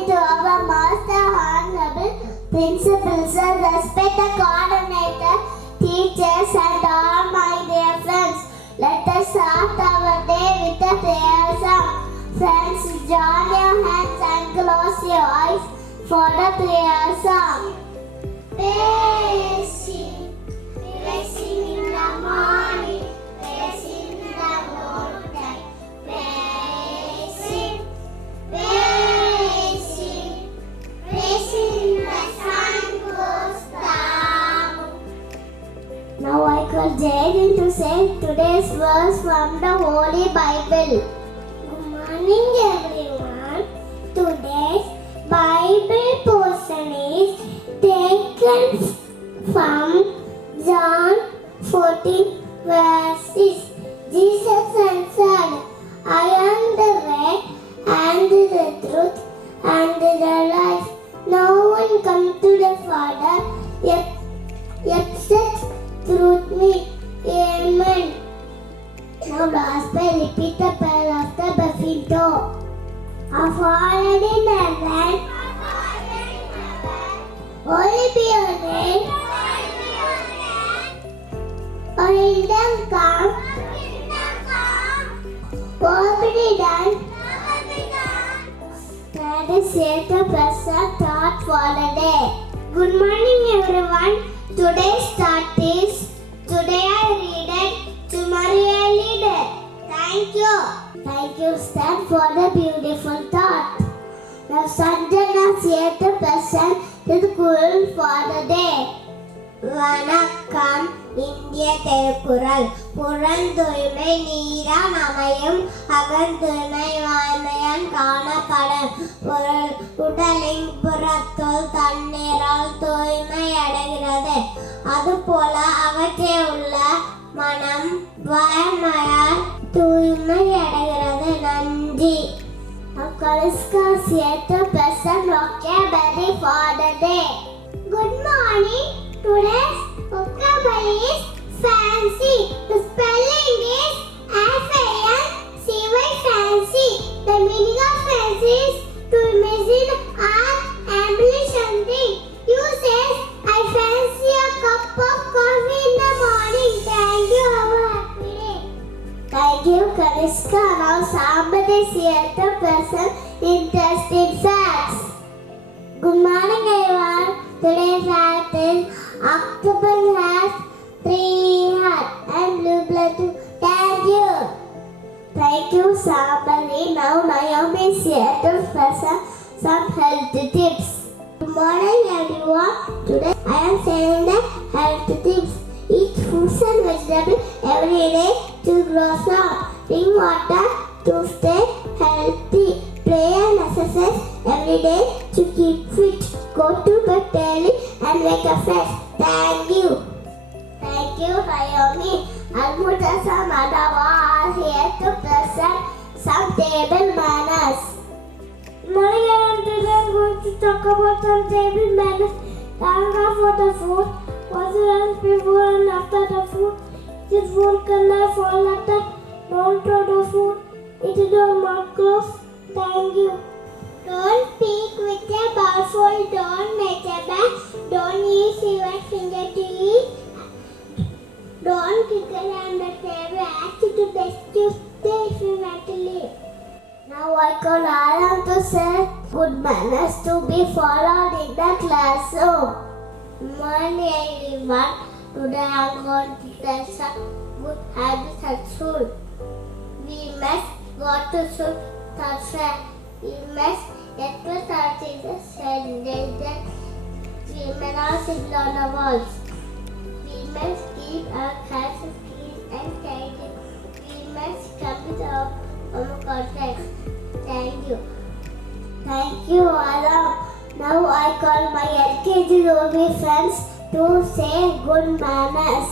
morning to our master, honorable principals, respect the coordinator, teachers and all my dear friends. Let us start our day with a prayer song. Friends, join your hands and close your eyes for the prayer song. Blessing in the morning, blessing in the noontime, blessing the sun goes down. Now I call Jaden to say today's verse from the Holy Bible. Good morning everyone. Today's Bible portion is taken from John 14 verses. Jesus answered, I am the way and the truth and the life. No one comes to the Father except through me. Amen. Now last I repeat the prayer after Buffito. Our Father in heaven, holy be your name. Our kingdom come, will be done. That is the present thought for the day. Good morning everyone. Today's thought is, today I read it, tomorrow I read it. Thank you. Thank you, Stan, for the beautiful thought. Now Sanjana is here to present the Quran for the day. வணக்கம் இந்திய திருக்குறள். புறந்தூய்மை நீரான் அமையும், அகந்தூய்மை வாய்மையான் காணப்படும். பொருள், உடலின் புறத்தோல் தண்ணீரால் தூய்மை அடைகிறது. அதுபோல அவற்றே உள்ள மனம் வாய்மையால் தூய்மை அடைகிறது. நன்றி. Kaliska is here to present vocabulary for the day. Good morning. Today's vocabulary is fancy. The spelling is F-A-N-C-Y, fancy. The meaning of fancy is to imagine or embellish something. You say, I fancy a cup of coffee in the morning. Thank you. Have a happy day. Thank you, Kariska. Now somebody is here to present interesting facts. Good morning, everyone. Today's fact is octopus has 3 hearts and blue blood too. Thank you. Thank you, somebody. Now Naomi is here to present some health tips. Good morning, everyone. Today I am saying the health tips. Eat fruits and vegetables every day to grow strong. Drink water to stay healthy. Play and exercise every day to keep fit. Go to bed early and wake up fresh. Thank you. Thank you, Naomi. Almuta Samadava are here to present some table manners. Morning, everyone. Today I'm going to talk about some table manners. Paragraph for the food. What's the lunch before and after the food? This food can I fall after? Don't throw the food. It is your mouth closed. Thank you. Don't speak with your mouth full. Don't make a mess. Don't use your finger to eat. Don't kick around the table. Ask you to best you stay if you want to leave. Now I call Aram to say good manners to be followed in the classroom. Morning everyone. Today I am going to tell some good habits at school. We must go to school Thursday. We must get to starting the sentence. We may not sit on the walls. We must keep our classes clean and tidy. We must come to our contacts. Thank you. Thank you, Alam. Now I call my LKG Ruby friends to say good manners.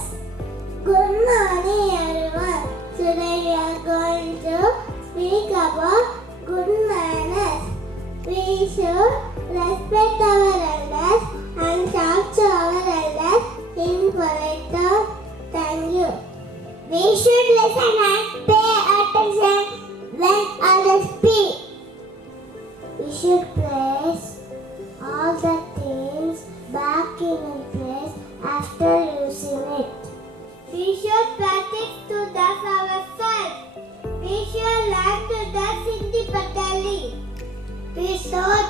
Good morning, everyone. Today we are going to speak about good manners. We should respect our elders and talk to our elders in polite tone. Thank you. We should listen and pay attention when others speak. We should pray as ourselves. We should learn to dress independently. We should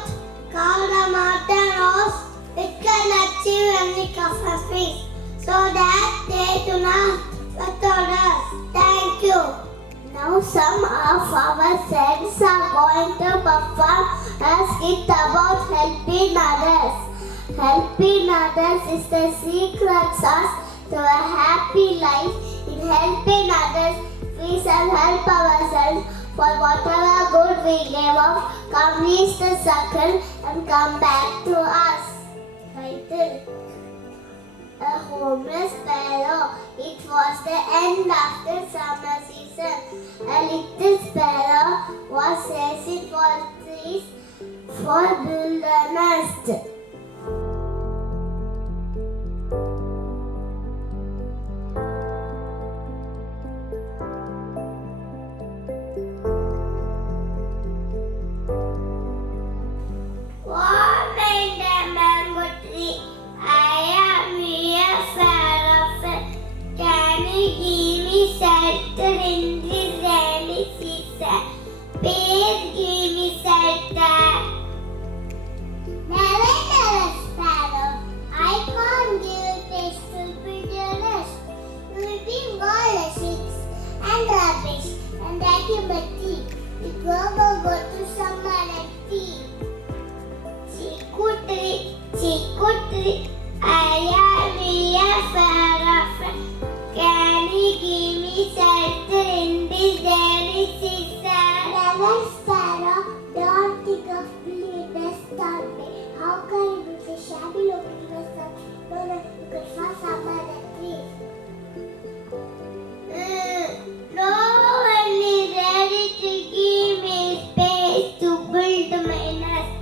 call the mountain rose. It can achieve any catastrophe so that they do not affect us. Thank you. Now some of our friends are going to perform a skit about helping others. Helping others is the secret sauce to a happy life. In helping others, we shall help ourselves. For whatever good we gave up, completes the circle and come back to us. Title: A homeless sparrow. It was the end of the summer season. A little sparrow was searching for trees for build a nest. Warming the mango tree, I am here far off. Can you give me shelter in this rainy season? Please give me shelter. Never, sparrow. I can't give you place to build your nest. You will be all the shits and rubbish and dirty tea. You go to somewhere and tea. Chikutri, I am here far off. Can you give me shelter in this rainy season? Never, sparrow. Don't think of building a nest on me. How can you build a shabby looking nest on me? No, you could find somewhere that trees. No one is ready to give me space to build my nest.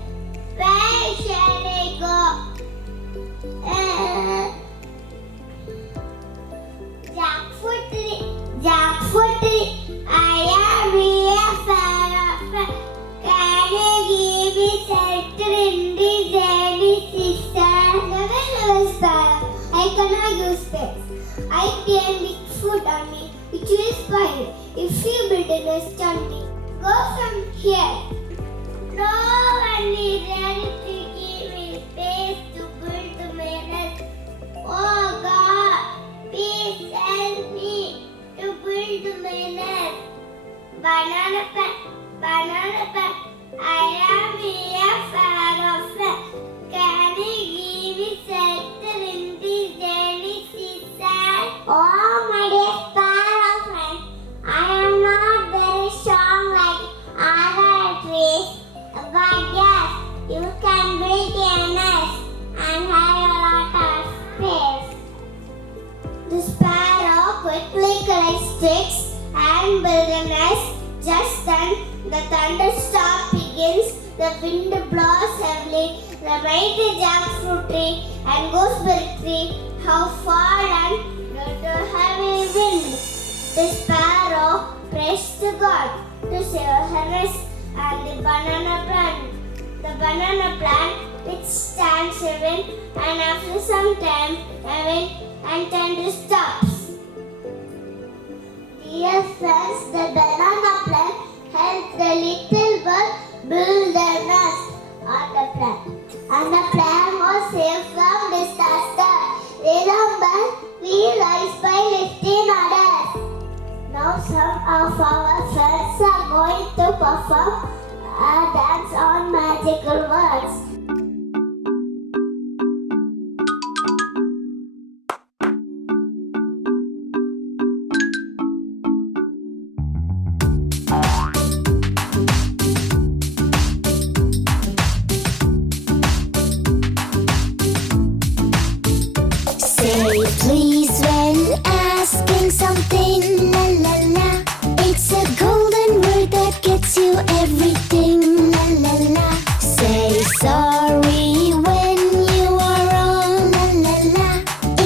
Where shall I go? Jackfruit tree, I am here far off. Can you give me shelter in this rainy season? Never, sparrow. I cannot use space. I can big food on me, which will spoil if you build a nest on me. Go from here. No one is ready to give me space to build my nest. Oh God, please help me to build my nest. Banana plant, I am here far off. Can you give me shelter in this rainy season? Oh my dear sparrow friend, I am not very strong like other trees. But yes, you can build your nest and have a lot of space. The sparrow quickly collects sticks and builds a nest. Just then, the thunderstorm begins. The wind blows heavily. The mighty jackfruit tree and gooseberry tree have fallen due to heavy wind. The sparrow prays to God to save her nest and the banana plant. The banana plant withstands the wind, and after some time, the wind and thunder stops. Dear friends, the banana plant helped the little bird build their nest on the plant, and the plant was saved from disaster. Remember, we rise by lifting others. Now some of our friends are going to perform a dance on magical words. Say please when asking something, la la la. It's a golden word that gets you everything, la la la. Say sorry when you are wrong, la la la.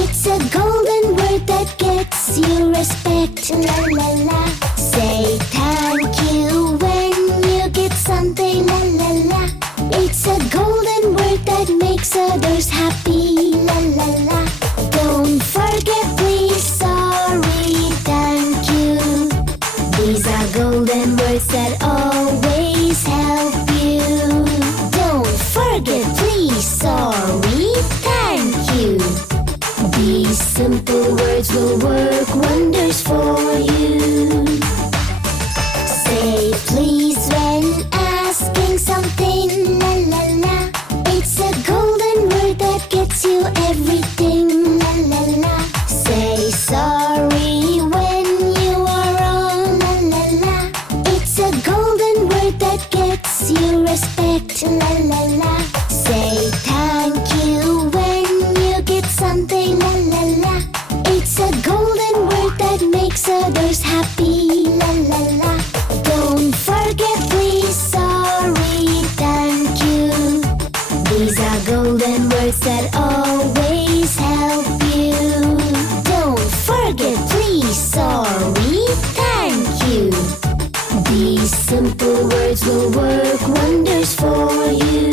It's a golden word that gets you respect, la la la. Say thank you when you get something, la la la. It's a golden word that makes others happy, la la la. Don't forget please, sorry, thank you, everything. La la la. Say sorry when you are wrong. La la la. It's a golden word that gets you respect. La la la. Say thank you when you get something. La la la. It's a golden word that makes others happy. La la la. Don't forget please, sorry, thank you. These are golden words that always help you. Don't forget please, sorry, thank you. These simple words will work wonders for you.